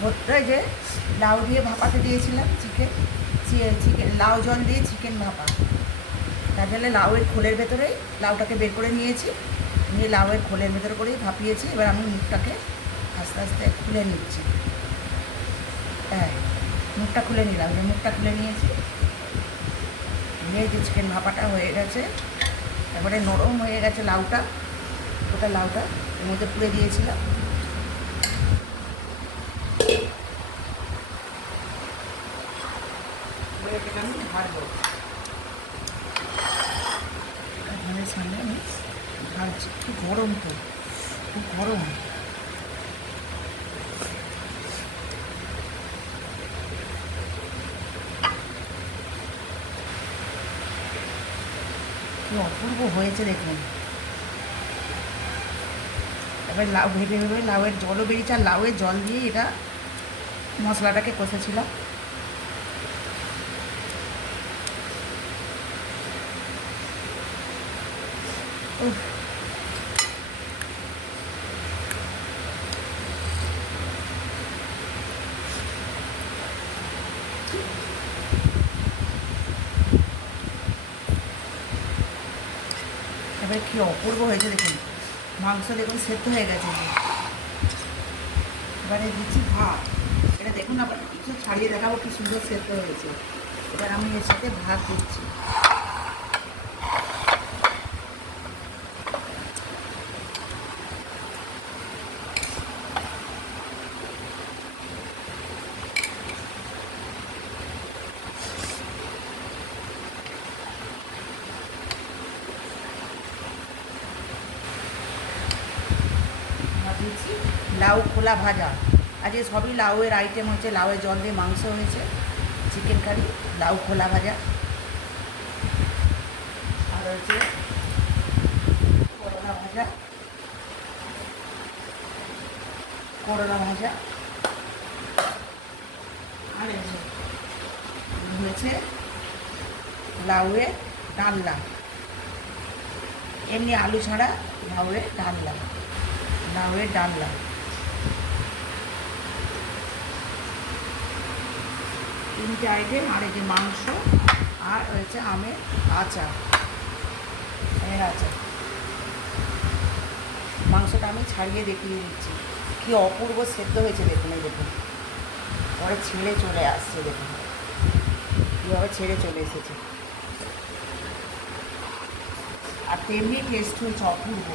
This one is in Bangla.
ভর্তায় যে লাউ দিয়ে ভাপাতে দিয়েছিলাম চিকেন লাউ জল দিয়ে চিকেন ভাপা, তার জন্য লাউয়ের খোলের ভেতরেই লাউটাকে বের করে নিয়েছি, নিয়ে লাউয়ের খোলের ভেতরে করেই ভাপিয়েছি। এবার আমি মুখটাকে আস্তে আস্তে খুলে নিচ্ছি। হ্যাঁ, মুখটা খুলে নিলাম, যে মুখটা খুলে নিয়েছি, নিয়ে যে চিকেন ভাপাটা হয়ে গেছে, এবারে নরম হয়ে গেছে লাউটা, ওটা লাউটা এর মধ্যে পুড়ে দিয়েছিলাম। এটাকে আমি ভাজবো, ধানের সামনে আমি ভাজছি। খুব গরম তো, খুব গরম। কি অপূর্ব হয়েছে দেখুন। এবার লাউ ভেবে ভেবে লাউয়ের জলও বেরিয়েছে, আর লাউয়ের জল দিয়ে এটা মশলাটাকে কষেছিলাম। উফ, এবার কী অপূর্ব হয়েছে দেখুন। মাংস দেখুন সেদ্ধ হয়ে গেছে। এবারে দিচ্ছি ভাত। এটা দেখুন, আবার কিছু ছাড়িয়ে দেখাবো কি সুন্দর সেদ্ধ হয়েছে। এবার আমি এর সাথে ভাত দিচ্ছি। দিচ্ছি লাউ খোলা ভাজা। আজকে সবই লাউয়ের আইটেম হচ্ছে, লাউয়ের জল দিয়ে মাংস হয়েছে, চিকেন কারি, লাউ খোলা ভাজা, আর হচ্ছে করলা ভাজা, করলা ভাজা, আর হয়েছে লাউয়ের ডালনা, এমনি আলু ছাড়া লাউয়ের ডালনা, লাউয়ের ডালনা। তিনটে আইটেম, আর এই যে মাংস, আর হয়েছে আমের আচার, আমের আচার। মাংসটা আমি ছাড়িয়ে দেখিয়ে দিচ্ছি, কি অপূর্ব সেদ্ধ হয়েছে দেখুন। এই দেখুন, পরে ছেড়ে চলে আসছে, দেখুন কীভাবে ছেড়ে চলে এসেছে, আর তেমনি টেস্ট হয়েছে অপূর্ব।